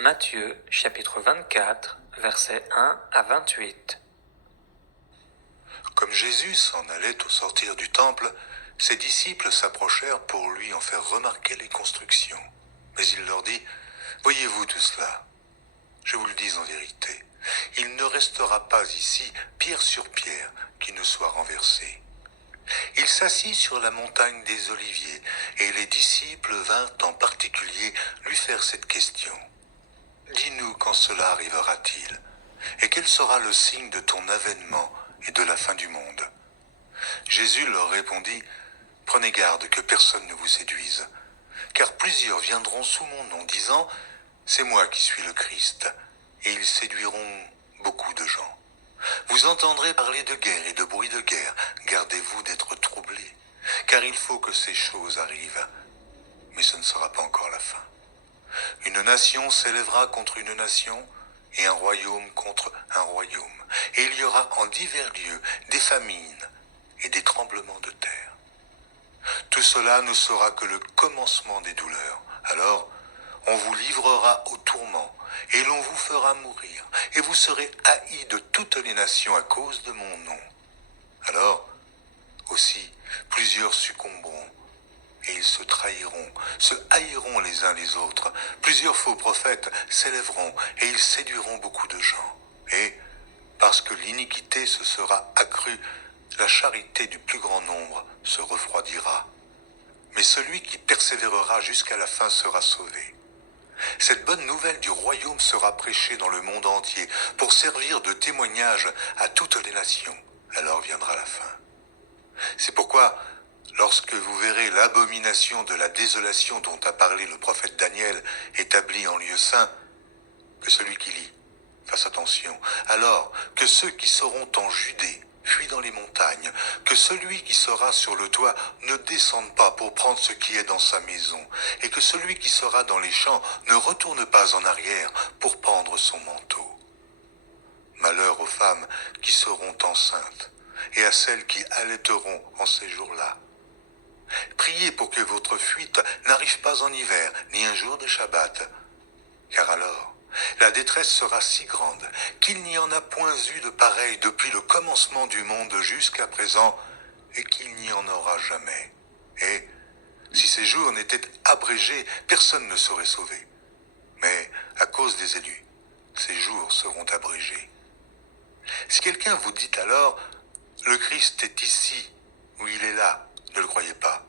Matthieu chapitre 24, versets 1 à 28. Comme Jésus s'en allait au sortir du temple, ses disciples s'approchèrent pour lui en faire remarquer les constructions. Mais il leur dit, « Voyez-vous tout cela? Je vous le dis en vérité, il ne restera pas ici pierre sur pierre qui ne soit renversée. » Il s'assit sur la montagne des Oliviers, et les disciples vinrent en particulier lui faire cette question. « Dis-nous quand cela arrivera-t-il, et quel sera le signe de ton avènement et de la fin du monde ?» Jésus leur répondit, « Prenez garde que personne ne vous séduise, car plusieurs viendront sous mon nom, disant, « C'est moi qui suis le Christ », et ils séduiront beaucoup de gens. Vous entendrez parler de guerre et de bruit de guerre, gardez-vous d'être troublés, car il faut que ces choses arrivent, mais ce ne sera pas encore la fin. Une nation s'élèvera contre une nation, et un royaume contre un royaume, et il y aura en divers lieux des famines et des tremblements de terre. Tout cela ne sera que le commencement des douleurs. Alors, on vous livrera au tourment, et l'on vous fera mourir, et vous serez haïs de toutes les nations à cause de mon nom. Alors, aussi, plusieurs succomberont, et ils se trahiront, se haïront les uns les autres. Plusieurs faux prophètes s'élèveront, et ils séduiront beaucoup de gens. Et, parce que l'iniquité se sera accrue, la charité du plus grand nombre se refroidira. Mais celui qui persévérera jusqu'à la fin sera sauvé. Cette bonne nouvelle du royaume sera prêchée dans le monde entier pour servir de témoignage à toutes les nations. Alors viendra la fin. C'est pourquoi, lorsque vous verrez l'abomination de la désolation dont a parlé le prophète Daniel établie en lieu saint, que celui qui lit fasse attention. Alors que ceux qui seront en Judée fuient dans les montagnes, que celui qui sera sur le toit ne descende pas pour prendre ce qui est dans sa maison, et que celui qui sera dans les champs ne retourne pas en arrière pour prendre son manteau. Malheur aux femmes qui seront enceintes, et à celles qui allaiteront en ces jours-là. Priez pour que votre fuite n'arrive pas en hiver, ni un jour de Shabbat, car alors la détresse sera si grande qu'il n'y en a point eu de pareil depuis le commencement du monde jusqu'à présent, et qu'il n'y en aura jamais. Et si ces jours n'étaient abrégés, personne ne serait sauvé. Mais à cause des élus, ces jours seront abrégés. Si quelqu'un vous dit alors, le Christ est ici, ou il est là, ne le croyez pas.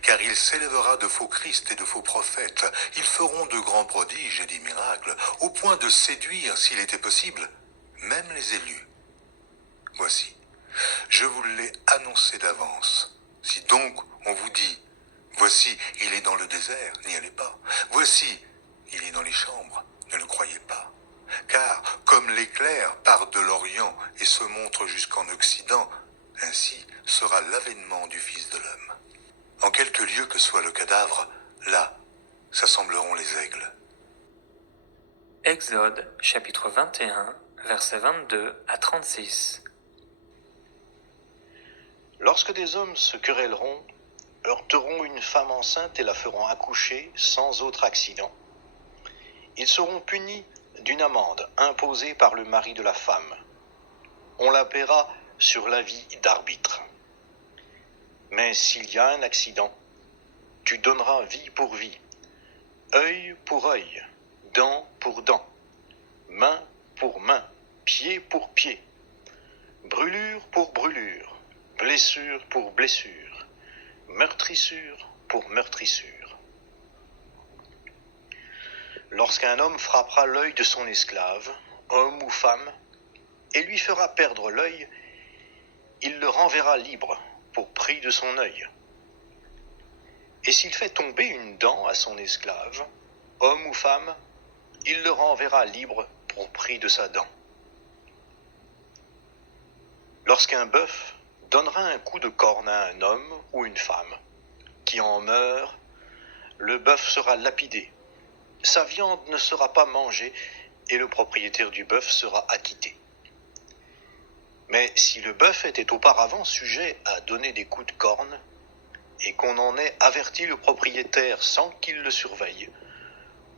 Car il s'élèvera de faux Christ et de faux prophètes. Ils feront de grands prodiges et des miracles, au point de séduire, s'il était possible, même les élus. Voici, je vous l'ai annoncé d'avance. Si donc on vous dit, voici, il est dans le désert, n'y allez pas. Voici, il est dans les chambres, ne le croyez pas. Car, comme l'éclair part de l'Orient et se montre jusqu'en Occident, ainsi sera l'avènement du Fils de l'homme. En quelque lieu que soit le cadavre, là s'assembleront les aigles. Exode chapitre 21, versets 22 à 36. Lorsque des hommes se querelleront, heurteront une femme enceinte et la feront accoucher sans autre accident, ils seront punis d'une amende imposée par le mari de la femme. On la paiera sur l'avis d'arbitre. Mais s'il y a un accident, tu donneras vie pour vie, œil pour œil, dent pour dent, main pour main, pied pour pied, brûlure pour brûlure, blessure pour blessure, meurtrissure pour meurtrissure. Lorsqu'un homme frappera l'œil de son esclave, homme ou femme, et lui fera perdre l'œil, il le renverra libre pour prix de son œil. Et s'il fait tomber une dent à son esclave, homme ou femme, il le renverra libre pour prix de sa dent. Lorsqu'un bœuf donnera un coup de corne à un homme ou une femme, qui en meurt, le bœuf sera lapidé. Sa viande ne sera pas mangée et le propriétaire du bœuf sera acquitté. Mais si le bœuf était auparavant sujet à donner des coups de corne, et qu'on en ait averti le propriétaire sans qu'il le surveille,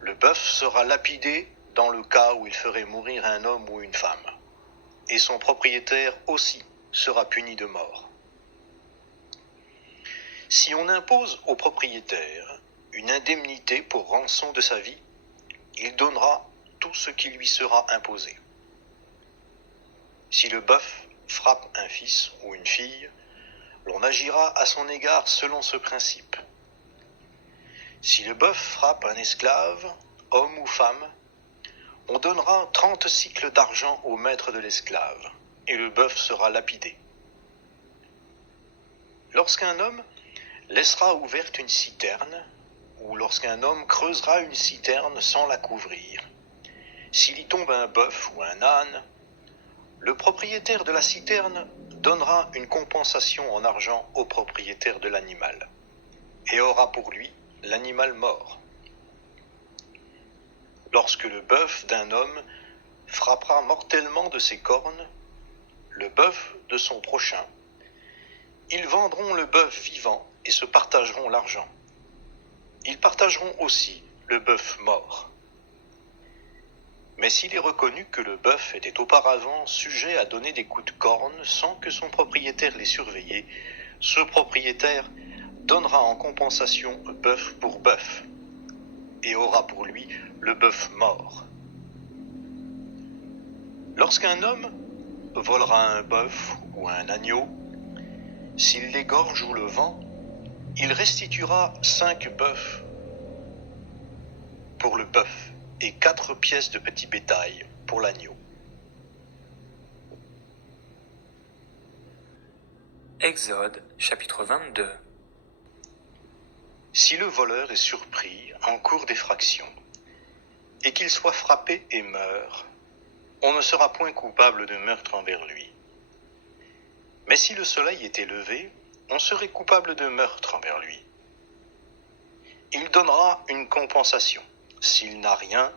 le bœuf sera lapidé dans le cas où il ferait mourir un homme ou une femme, et son propriétaire aussi sera puni de mort. Si on impose au propriétaire une indemnité pour rançon de sa vie, il donnera tout ce qui lui sera imposé. Si le bœuf frappe un fils ou une fille, l'on agira à son égard selon ce principe. Si le bœuf frappe un esclave, homme ou femme, on donnera 30 cycles d'argent au maître de l'esclave, et le bœuf sera lapidé. Lorsqu'un homme laissera ouverte une citerne, ou lorsqu'un homme creusera une citerne sans la couvrir, s'il y tombe un bœuf ou un âne, le propriétaire de la citerne donnera une compensation en argent au propriétaire de l'animal, et aura pour lui l'animal mort. Lorsque le bœuf d'un homme frappera mortellement de ses cornes le bœuf de son prochain, ils vendront le bœuf vivant et se partageront l'argent. Ils partageront aussi le bœuf mort. Mais s'il est reconnu que le bœuf était auparavant sujet à donner des coups de corne sans que son propriétaire l'ait surveillé, ce propriétaire donnera en compensation bœuf pour bœuf et aura pour lui le bœuf mort. Lorsqu'un homme volera un bœuf ou un agneau, s'il l'égorge ou le vend, il restituera 5 bœufs pour le bœuf et 4 pièces de petit bétail pour l'agneau. Exode, chapitre 22. Si le voleur est surpris en cours d'effraction, et qu'il soit frappé et meurt, on ne sera point coupable de meurtre envers lui. Mais si le soleil était levé, on serait coupable de meurtre envers lui. Il donnera une compensation. S'il n'a rien,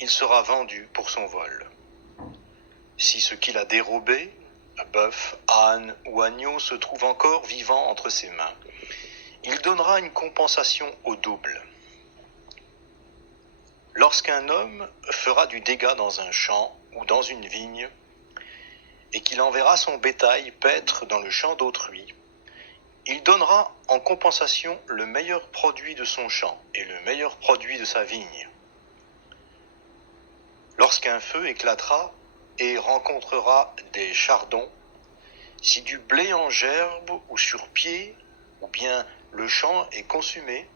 il sera vendu pour son vol. Si ce qu'il a dérobé, bœuf, âne ou agneau, se trouve encore vivant entre ses mains, il donnera une compensation au double. Lorsqu'un homme fera du dégât dans un champ ou dans une vigne, et qu'il enverra son bétail paître dans le champ d'autrui, il donnera en compensation le meilleur produit de son champ et le meilleur produit de sa vigne. Lorsqu'un feu éclatera et rencontrera des chardons, si du blé en gerbe ou sur pied, ou bien le champ est consumé,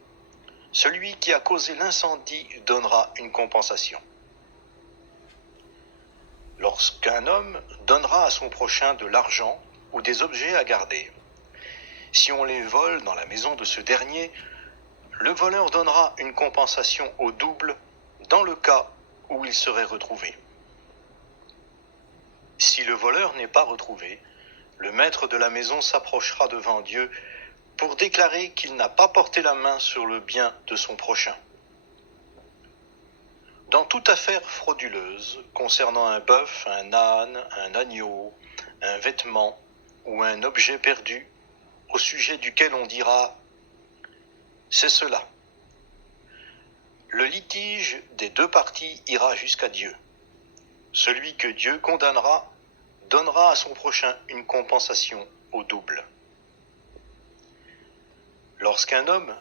celui qui a causé l'incendie donnera une compensation. Lorsqu'un homme donnera à son prochain de l'argent ou des objets à garder, si on les vole dans la maison de ce dernier, le voleur donnera une compensation au double dans le cas où il serait retrouvé. Si le voleur n'est pas retrouvé, le maître de la maison s'approchera devant Dieu pour déclarer qu'il n'a pas porté la main sur le bien de son prochain. Dans toute affaire frauduleuse concernant un bœuf, un âne, un agneau, un vêtement ou un objet perdu, au sujet duquel on dira « c'est cela », le litige des deux parties ira jusqu'à Dieu. Celui que Dieu condamnera donnera à son prochain une compensation au double. Lorsqu'un homme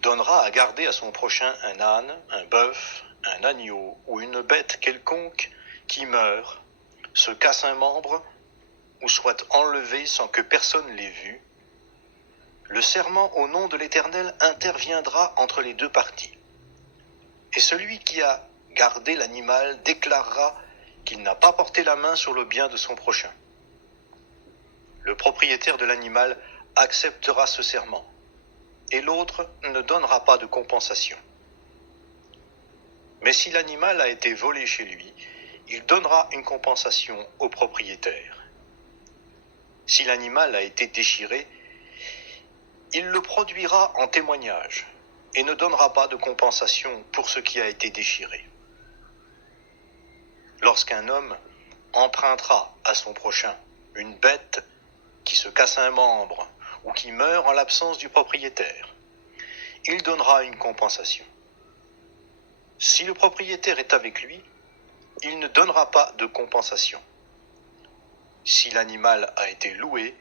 donnera à garder à son prochain un âne, un bœuf, un agneau ou une bête quelconque qui meurt, se casse un membre ou soit enlevé sans que personne l'ait vu, le serment au nom de l'Éternel interviendra entre les deux parties. Et celui qui a gardé l'animal déclarera qu'il n'a pas porté la main sur le bien de son prochain. Le propriétaire de l'animal acceptera ce serment, et l'autre ne donnera pas de compensation. Mais si l'animal a été volé chez lui, il donnera une compensation au propriétaire. Si l'animal a été déchiré, il le produira en témoignage et ne donnera pas de compensation pour ce qui a été déchiré. Lorsqu'un homme empruntera à son prochain une bête qui se casse un membre ou qui meurt en l'absence du propriétaire, il donnera une compensation. Si le propriétaire est avec lui, il ne donnera pas de compensation. Si l'animal a été loué,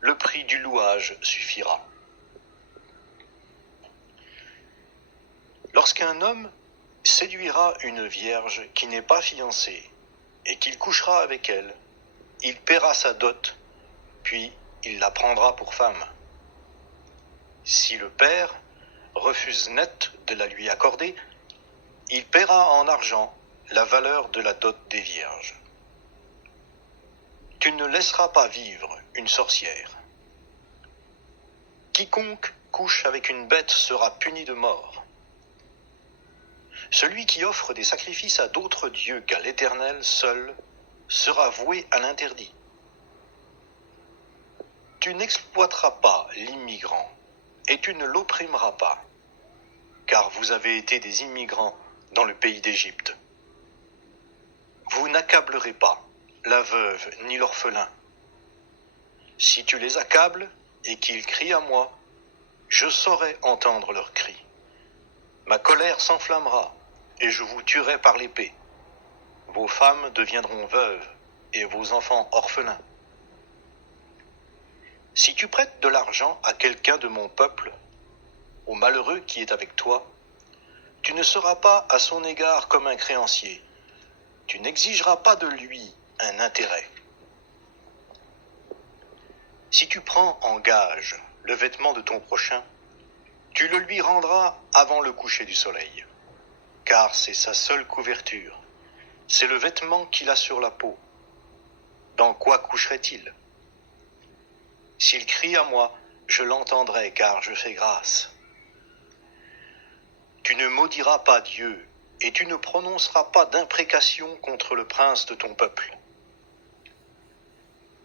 le prix du louage suffira. Lorsqu'un homme séduira une vierge qui n'est pas fiancée et qu'il couchera avec elle, il paiera sa dot, puis il la prendra pour femme. Si le père refuse net de la lui accorder, il paiera en argent la valeur de la dot des vierges. Tu ne laisseras pas vivre une sorcière. Quiconque couche avec une bête sera puni de mort. Celui qui offre des sacrifices à d'autres dieux qu'à l'Éternel seul sera voué à l'interdit. Tu n'exploiteras pas l'immigrant et tu ne l'opprimeras pas, car vous avez été des immigrants dans le pays d'Égypte. Vous n'accablerez pas la veuve ni l'orphelin. Si tu les accables et qu'ils crient à moi, je saurai entendre leurs cris. Ma colère s'enflammera et je vous tuerai par l'épée. Vos femmes deviendront veuves et vos enfants orphelins. Si tu prêtes de l'argent à quelqu'un de mon peuple, au malheureux qui est avec toi, tu ne seras pas à son égard comme un créancier. Tu n'exigeras pas de lui un intérêt. Si tu prends en gage le vêtement de ton prochain, tu le lui rendras avant le coucher du soleil, car c'est sa seule couverture, c'est le vêtement qu'il a sur la peau. Dans quoi coucherait-il? S'il crie à moi, je l'entendrai, car je fais grâce. Tu ne maudiras pas Dieu, et tu ne prononceras pas d'imprécation contre le prince de ton peuple.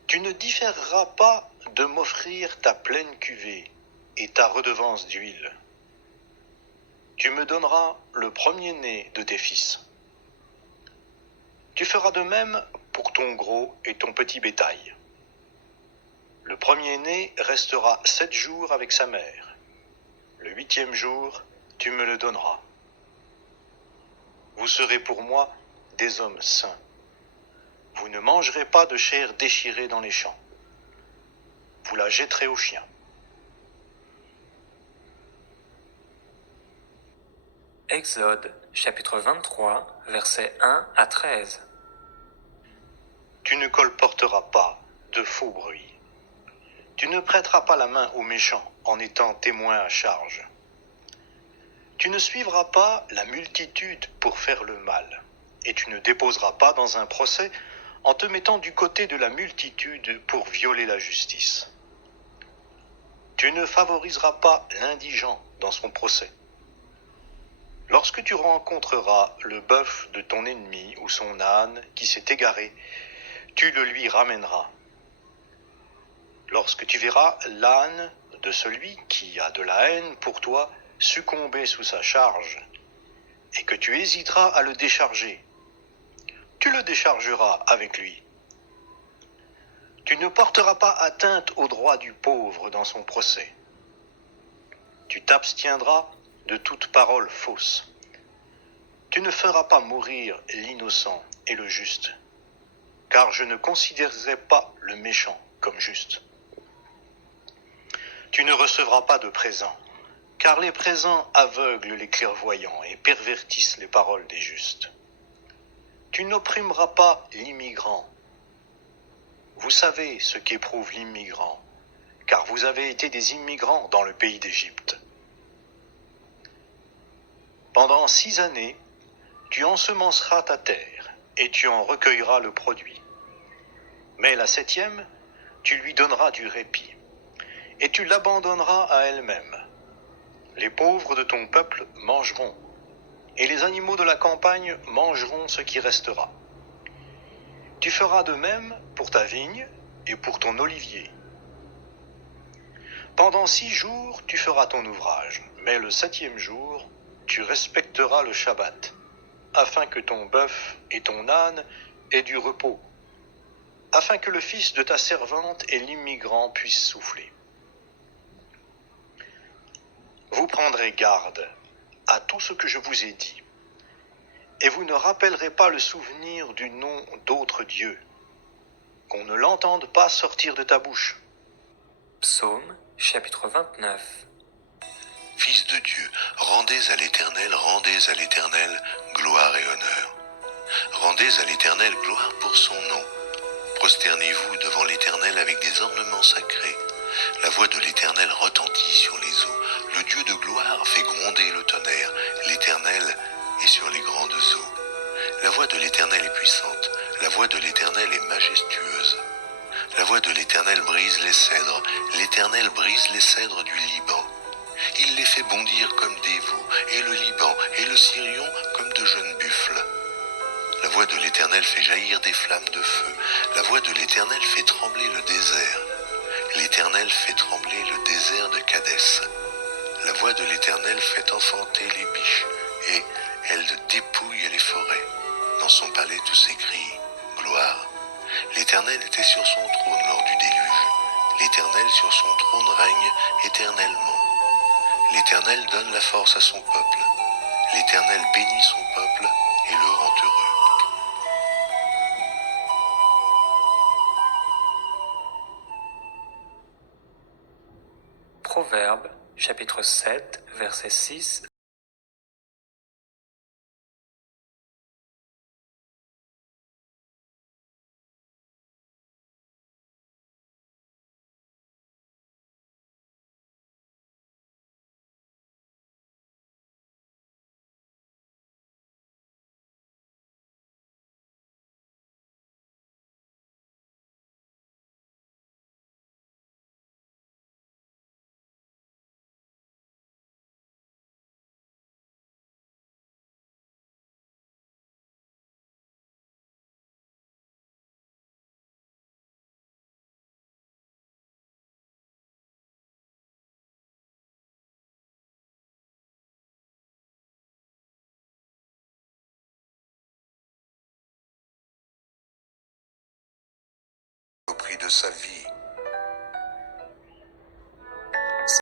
Tu ne différeras pas de m'offrir ta pleine cuvée et ta redevance d'huile. Tu me donneras le premier-né de tes fils. Tu feras de même pour ton gros et ton petit bétail. Le premier-né restera 7 jours avec sa mère. Le 8e jour, tu me le donneras. Vous serez pour moi des hommes saints. Vous ne mangerez pas de chair déchirée dans les champs. Vous la jetterez aux chiens. Exode, chapitre 23, versets 1 à 13. Tu ne colporteras pas de faux bruits. Tu ne prêteras pas la main aux méchants en étant témoin à charge. Tu ne suivras pas la multitude pour faire le mal, et tu ne déposeras pas dans un procès en te mettant du côté de la multitude pour violer la justice. Tu ne favoriseras pas l'indigent dans son procès. Lorsque tu rencontreras le bœuf de ton ennemi ou son âne qui s'est égaré, tu le lui ramèneras. Lorsque tu verras l'âne de celui qui a de la haine pour toi succomber sous sa charge, et que tu hésiteras à le décharger, tu le déchargeras avec lui. Tu ne porteras pas atteinte au droit du pauvre dans son procès. Tu t'abstiendras de toute parole fausse. Tu ne feras pas mourir l'innocent et le juste, car je ne considérerai pas le méchant comme juste. Tu ne recevras pas de présents, car les présents aveuglent les clairvoyants et pervertissent les paroles des justes. Tu n'opprimeras pas l'immigrant. Vous savez ce qu'éprouve l'immigrant, car vous avez été des immigrants dans le pays d'Égypte. Pendant 6 années, tu ensemenceras ta terre, et tu en recueilleras le produit. Mais la 7e, tu lui donneras du répit, et tu l'abandonneras à elle-même. Les pauvres de ton peuple mangeront, et les animaux de la campagne mangeront ce qui restera. Tu feras de même pour ta vigne et pour ton olivier. Pendant 6 jours, tu feras ton ouvrage, mais le 7e jour, tu respecteras le Shabbat, afin que ton bœuf et ton âne aient du repos, afin que le fils de ta servante et l'immigrant puissent souffler. Vous prendrez garde à tout ce que je vous ai dit, Et vous ne rappellerez pas le souvenir du nom d'autres dieux, qu'on ne l'entende pas sortir de ta bouche. Psaume chapitre 29. Fils de Dieu, rendez à l'Éternel gloire et honneur. Rendez à l'Éternel gloire pour son nom. Prosternez-vous devant l'Éternel avec des ornements sacrés. La voix de l'Éternel retentit sur les eaux. Le Dieu de gloire fait gronder le tonnerre. L'Éternel est sur les grandes eaux. La voix de l'Éternel est puissante. La voix de l'Éternel est majestueuse. La voix de l'Éternel brise les cèdres. L'Éternel brise les cèdres du Liban. Il les fait bondir comme des veaux, et le Liban et le Sirion comme de jeunes buffles. La voix de l'Éternel fait jaillir des flammes de feu. La voix de l'Éternel fait trembler le désert. L'Éternel fait trembler le désert de Kadès. La voix de l'Éternel fait enfanter les biches, et elle dépouille les forêts. Dans son palais tous s'écrient « Gloire ». L'Éternel était sur son trône lors du déluge. L'Éternel sur son trône règne éternellement. L'Éternel donne la force à son peuple. L'Éternel bénit son peuple et le rend heureux. Proverbe chapitre 7, versets 6au prix de sa vie.